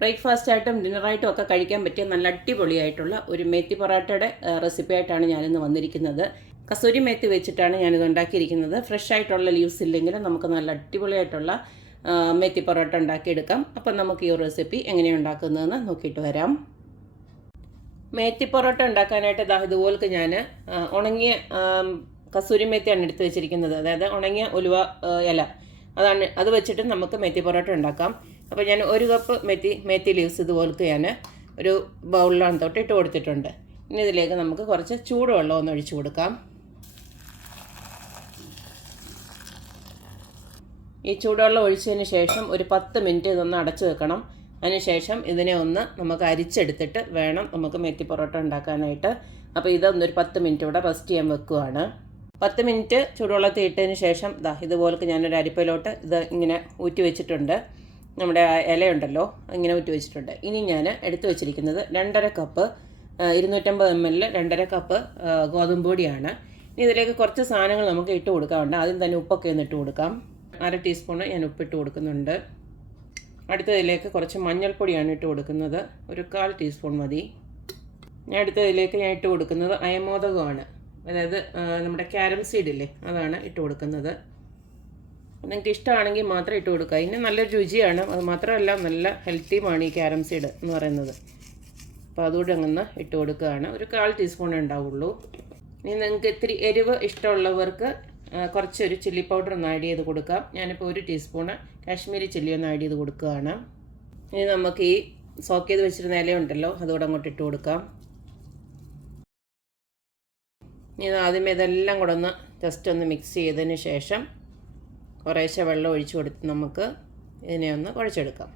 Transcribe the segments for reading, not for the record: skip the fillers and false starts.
ബ്രേക്ക്ഫാസ്റ്റായിട്ടും ഡിന്നറായിട്ടും ഒക്കെ കഴിക്കാൻ പറ്റിയ നല്ല അടിപൊളിയായിട്ടുള്ള ഒരു മേത്തി പൊറോട്ടയുടെ റെസിപ്പി ആയിട്ടാണ് ഞാനിന്ന് വന്നിരിക്കുന്നത്. കസൂരി മേത്തി വെച്ചിട്ടാണ് ഞാനിത് ഉണ്ടാക്കിയിരിക്കുന്നത്. ഫ്രഷ് ആയിട്ടുള്ള ലീവ്സ് ഇല്ലെങ്കിലും നമുക്ക് നല്ല അടിപൊളിയായിട്ടുള്ള മേത്തി പൊറോട്ട ഉണ്ടാക്കിയെടുക്കാം. അപ്പം നമുക്ക് ഈ റെസിപ്പി എങ്ങനെയാണ് ഉണ്ടാക്കുന്നതെന്ന് നോക്കിയിട്ട് വരാം. മേത്തി പൊറോട്ട ഉണ്ടാക്കാനായിട്ട് ഇതുപോലൊക്കെ ഞാൻ ഉണങ്ങിയ കസൂരി മേത്തിയാണ് എടുത്ത് വെച്ചിരിക്കുന്നത്. അതായത് ഉണങ്ങിയ ഉലുവ ഇല അത് വെച്ചിട്ട് നമുക്ക് മേത്തി പൊറോട്ട ഉണ്ടാക്കാം. അപ്പോൾ ഞാൻ 1 കപ്പ് മേത്തി ലീവ്സ് ഇതുപോലത്തെ ഞാൻ ഒരു ബൗളിലാണ് ഇട്ട് കൊടുത്തിട്ടുണ്ട്. ഇനി ഇതിലേക്ക് നമുക്ക് കുറച്ച് ചൂടുവെള്ളം ഒന്ന് ഒഴിച്ചു കൊടുക്കാം. ഈ ചൂടുവെള്ളം ഒഴിച്ചതിന് ശേഷം ഒരു 10 മിനിറ്റ് ഇതൊന്ന് അടച്ചു വെക്കണം. അതിനുശേഷം ഇതിനെ ഒന്ന് നമുക്ക് അരിച്ചെടുത്തിട്ട് വേണം നമുക്ക് മേത്തി പൊറോട്ട ഉണ്ടാക്കാനായിട്ട്. അപ്പോൾ ഇതൊന്നൊരു 10 മിനിറ്റ് ഇവിടെ റെസ്റ്റ് ചെയ്യാൻ വെക്കുകയാണ്. 10 മിനിറ്റ് ചൂടുവെള്ളത്തിൽ ഇട്ടതിന് ശേഷം ഇതുപോലൊക്കെ ഞാനൊരു അരിപ്പയിലോട്ട് ഇത് ഇങ്ങനെ ഊറ്റി വെച്ചിട്ടുണ്ട്. നമ്മുടെ ഇലയുണ്ടല്ലോ ഇങ്ങനെ ഊറ്റി വെച്ചിട്ടുണ്ട്. ഇനി ഞാൻ എടുത്തു വെച്ചിരിക്കുന്നത് 2.5 കപ്പ് 250 ml 2.5 കപ്പ് ഗോതമ്പ് പൊടിയാണ്. ഇനി ഇതിലേക്ക് കുറച്ച് സാധനങ്ങൾ നമുക്ക് ഇട്ട് കൊടുക്കാറുണ്ട്. ആദ്യം തന്നെ ഉപ്പൊക്കെ ഒന്ന് ഇട്ട് കൊടുക്കാം. 1/2 ടീസ്പൂൺ ഞാൻ ഉപ്പിട്ട് കൊടുക്കുന്നുണ്ട്. അടുത്തതിലേക്ക് കുറച്ച് മഞ്ഞൾപ്പൊടിയാണ് ഇട്ട് കൊടുക്കുന്നത്. ഒരു 1/4 ടീസ്പൂൺ മതി. അടുത്തതിലേക്ക് ഞാൻ ഇട്ട് കൊടുക്കുന്നത് അയമോദകമാണ്. അതായത് നമ്മുടെ ക്യാരം സീഡില്ലേ അതാണ് ഇട്ട് കൊടുക്കുന്നത്. നിങ്ങൾക്ക് ഇഷ്ടമാണെങ്കിൽ മാത്രം ഇട്ട് കൊടുക്കുക. ഇതിന് നല്ലൊരു രുചിയാണ്. അത് മാത്രമല്ല നല്ല ഹെൽത്തിയുമാണ് ഈ ക്യാരം സീഡ് എന്ന് പറയുന്നത്. അപ്പോൾ അതുകൂടെ അങ്ങനെ ഇട്ട് കൊടുക്കുകയാണ്. ഒരു 1/4 ടീസ്പൂൺ ഉണ്ടാവുള്ളൂ. ഇനി നിങ്ങൾക്ക് ഇത്തിരി എരിവ് ഇഷ്ടമുള്ളവർക്ക് കുറച്ചൊരു ചില്ലി പൗഡർ ഒന്ന് ആഡ് ചെയ്ത് കൊടുക്കാം. ഞാനിപ്പോൾ 1 ടീസ്പൂണ് കാശ്മീരി ചില്ലി ഒന്ന് ആഡ് ചെയ്ത് കൊടുക്കുകയാണ്. ഇനി നമുക്ക് ഈ സോക്ക് ചെയ്ത് വെച്ചിരുന്ന ഇലയുണ്ടല്ലോ അതുകൂടെ അങ്ങോട്ട് ഇട്ട് കൊടുക്കാം. ഇനി ആദ്യമേ ഇതെല്ലാം കൂടെ ഒന്ന് ജസ്റ്റ് ഒന്ന് മിക്സ് ചെയ്തതിന് ശേഷം കുറേശ്ശെ വെള്ളം ഒഴിച്ചു കൊടുത്ത് നമുക്ക് ഇതിനെ ഒന്ന് കുഴച്ചെടുക്കാം.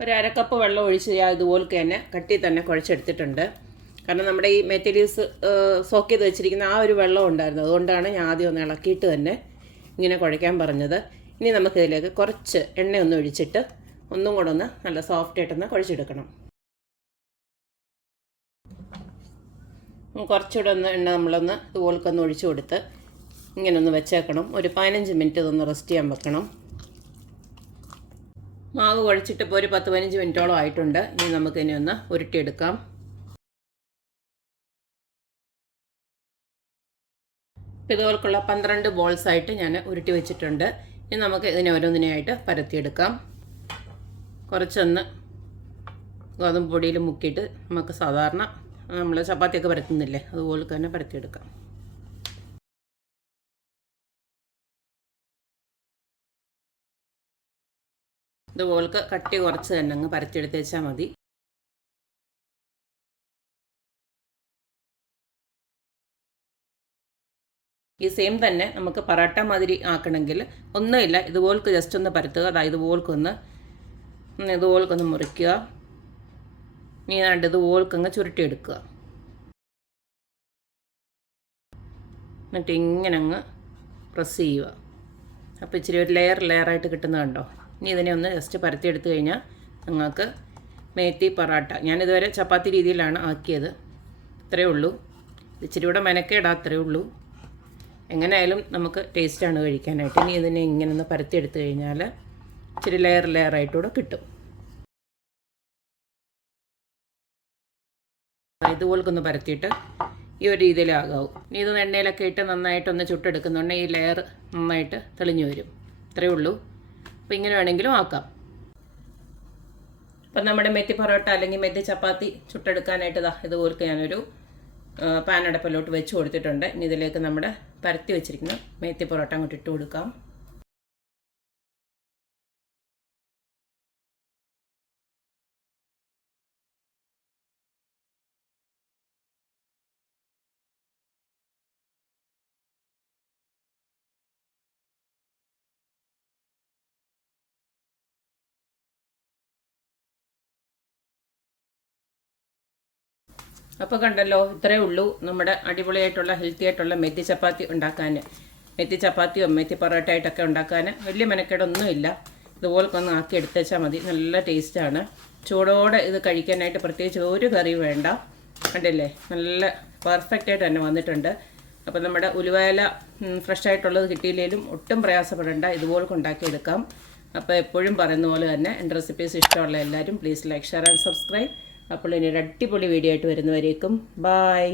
ഒരു 1/2 കപ്പ് വെള്ളം ഒഴിച്ച് ഇതുപോലെ തന്നെ കട്ടി തന്നെ കുഴച്ചെടുത്തിട്ടുണ്ട്. കാരണം നമ്മുടെ ഈ മേത്തി ലീവ്സ് സോക്ക് ചെയ്ത് വെച്ചിരിക്കുന്ന ആ ഒരു വെള്ളം ഉണ്ടായിരുന്നു. അതുകൊണ്ടാണ് ഞാൻ ആദ്യം ഒന്ന് ഇളക്കിയിട്ട് തന്നെ ഇങ്ങനെ കുഴയ്ക്കാൻ പറഞ്ഞത്. ഇനി നമുക്കിതിലേക്ക് കുറച്ച് എണ്ണയൊന്ന് ഒഴിച്ചിട്ട് ഒന്നും കൂടെ ഒന്ന് നല്ല സോഫ്റ്റായിട്ടൊന്ന് കുഴച്ചെടുക്കണം. കുറച്ചുകൂടെ ഒന്ന് എണ്ണ നമ്മളൊന്ന് ഇതുപോലൊക്കെ ഒഴിച്ചു കൊടുത്ത് ഇങ്ങനെ ഒന്ന് വെച്ചേക്കണം. ഒരു 15 മിനിറ്റ് ഇതൊന്ന് റെസ്റ്റ് ചെയ്യാൻ വെക്കണം. മാവ് കുഴച്ചിട്ട് ഇപ്പോൾ ഒരു 10-15 മിനിറ്റോളം ആയിട്ടുണ്ട്. ഇനി നമുക്കിനി ഒന്ന് ഉരുട്ടിയെടുക്കാം. ഇതുപോലുള്ള 12 ബോൾസായിട്ട് ഞാൻ ഉരുട്ടി വെച്ചിട്ടുണ്ട്. ഇനി നമുക്ക് ഇതിനെ ഓരോന്നിനെയായിട്ട് പരത്തിയെടുക്കാം. കുറച്ചൊന്ന് ഗോതമ്പ് പൊടിയിൽ മുക്കിയിട്ട് നമുക്ക് സാധാരണ നമ്മൾ ചപ്പാത്തിയൊക്കെ പരത്തുന്നില്ലേ അതുപോലെ തന്നെ പരത്തിയെടുക്കാം. ഇതുപോലെ കട്ടി കുറച്ച് തന്നെ അങ്ങ് പരത്തിയെടുത്ത് വെച്ചാൽ മതി. ഈ സെയിം തന്നെ നമുക്ക് പറാട്ട മാതിരി ആക്കണമെങ്കിൽ ഒന്നുമില്ല, ഇതുപോലൊക്കെ ജസ്റ്റ് ഒന്ന് പരത്തുക. ഇതുപോലൊക്കെ മുറിക്കുക. ഇനി ഇതുപോലൊക്കെ ചുരുട്ടിയെടുക്കുക. എന്നിട്ട് ഇങ്ങനെ അങ്ങ് പ്രസ് ചെയ്യുക. അപ്പോൾ ഇച്ചിരി ഒരു ലെയറായിട്ട് കിട്ടുന്നത് കണ്ടോ. ഇനി ഇതിനെ ഒന്ന് ജസ്റ്റ് പരത്തിയെടുത്ത് കഴിഞ്ഞാൽ നിങ്ങൾക്ക് മേത്തി പൊറാട്ട. ഞാനിതുവരെ ചപ്പാത്തി രീതിയിലാണ് ആക്കിയത്. ഇത്രയേ ഉള്ളൂ. ഇച്ചിരി കൂടെ മെനക്കേടാ, അത്രയേ ഉള്ളൂ. എങ്ങനെയായാലും നമുക്ക് ടേസ്റ്റാണ് കഴിക്കാനായിട്ട്. ഇനി ഇതിനെ ഇങ്ങനെ ഒന്ന് പരത്തിയെടുത്ത് കഴിഞ്ഞാൽ ഇച്ചിരി ലെയറായിട്ടൂടെ കിട്ടും. ഇതുപോലൊക്കെ പരത്തിയിട്ട് ഈ ഒരു രീതിയിലാകാവും. ഇനി ഇത് എണ്ണയിലൊക്കെ ഇട്ട് നന്നായിട്ടൊന്ന് ചുട്ടെടുക്കുന്നുണ്ടെങ്കിൽ ഈ ലെയർ നന്നായിട്ട് തെളിഞ്ഞു വരും. ഇത്രയേ ഉള്ളൂ. അപ്പോൾ ഇങ്ങനെ വേണമെങ്കിലും ആക്കാം. അപ്പം നമ്മുടെ മെത്തി പൊറോട്ട അല്ലെങ്കിൽ മെത്തി ചപ്പാത്തി ചുട്ടെടുക്കാനായിട്ട് ഇതുപോലൊക്കെ ഞാനൊരു പാൻ അടപ്പിലോട്ട് വെച്ച് കൊടുത്തിട്ടുണ്ട്. ഇനി ഇതിലേക്ക് നമ്മുടെ പരത്തി വെച്ചിരിക്കുന്ന മെത്തി പൊറോട്ട അങ്ങോട്ട് ഇട്ട് കൊടുക്കാം. അപ്പോൾ കണ്ടല്ലോ, ഇത്രയേ ഉള്ളൂ നമ്മുടെ അടിപൊളിയായിട്ടുള്ള ഹെൽത്തി ആയിട്ടുള്ള മെത്തി ചപ്പാത്തി ഉണ്ടാക്കാൻ. മെത്തി ചപ്പാത്തിയോ മെത്തി പൊറോട്ട ആയിട്ടൊക്കെ ഉണ്ടാക്കാൻ വലിയ മെനക്കേടൊന്നുമില്ല. ഇതുപോലൊക്കെ ഒന്ന് ആക്കി എടുത്തേച്ചാൽ മതി. നല്ല ടേസ്റ്റാണ്. ചൂടോടെ ഇത് കഴിക്കാനായിട്ട് പ്രത്യേകിച്ച് ഒരു കറി വേണ്ട. കണ്ടില്ലേ, നല്ല പെർഫെക്റ്റായിട്ട് തന്നെ വന്നിട്ടുണ്ട്. അപ്പോൾ നമ്മുടെ ഉലുവയില ഫ്രഷായിട്ടുള്ളത് കിട്ടിയില്ലെങ്കിലും ഒട്ടും പ്രയാസപ്പെടേണ്ട, ഇതുപോലെ ഉണ്ടാക്കിയെടുക്കാം. അപ്പോൾ എപ്പോഴും പറയുന്ന പോലെ തന്നെ എൻ്റെ റെസിപ്പീസ് ഇഷ്ടമുള്ള എല്ലാവരും please like, share and subscribe. അപ്പോൾ ഇനി ഒരു അടിപൊളി വീഡിയോ ആയിട്ട് വരുന്നവരേക്കും ബായ്.